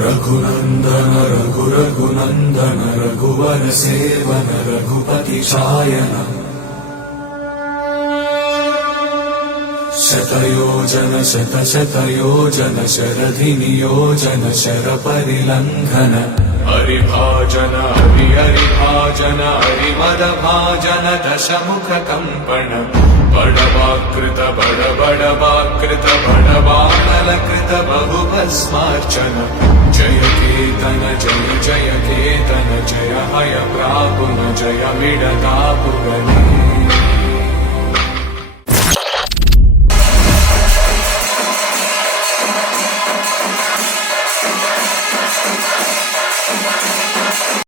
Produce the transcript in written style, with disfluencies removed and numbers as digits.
रघुनंदन रघुरघुनंदन रघुवर seven Raghupati Shayan शतयोजन शतशतयोजन शरधि नियोजन sir परिलंघन हरिभाजन हरिभाजन हरिमद भाजन दशमुख कंपन बड़वाकृत बड़वाकृत बड़वानलकृत बहुभस्मार्चन जय केतन जय जय केतन जय हय प्रापुन जय मिडतापुगने।